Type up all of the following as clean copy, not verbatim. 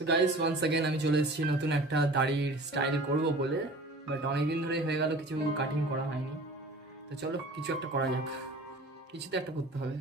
So guys once again আমি চলে এসেছি নতুন একটা দাড়ির স্টাইল করব বলে, বাট অনেকদিন ধরে হয়ে গেল কিছু কাটিং করা হয়নি। তো চলো কিছু একটা করা যাক, কিছু তো একটা করতে হবে।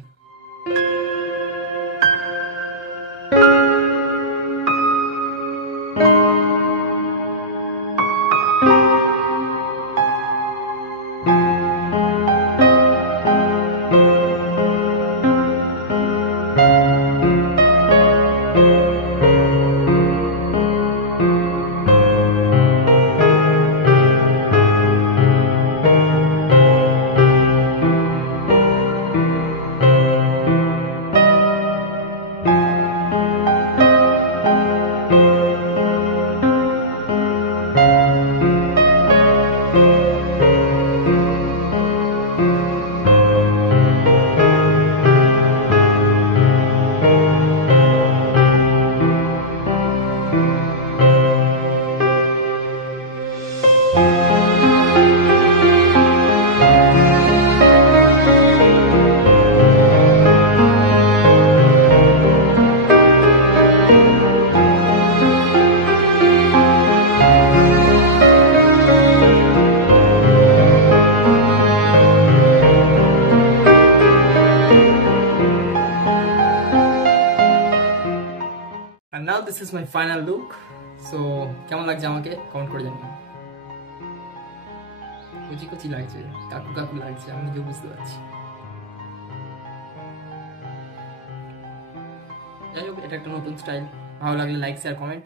And now this is my final look. So কেমন লাগছে আমাকে কমেন্ট করে জানিও। কচি কচি লাগছে, কাকু কাকু লাগছে, আমি নিজেও বুঝতে পারছি। যাই হোক, এটা একটা নতুন স্টাইল। ভালো লাগলে লাইক শেয়ার কমেন্ট।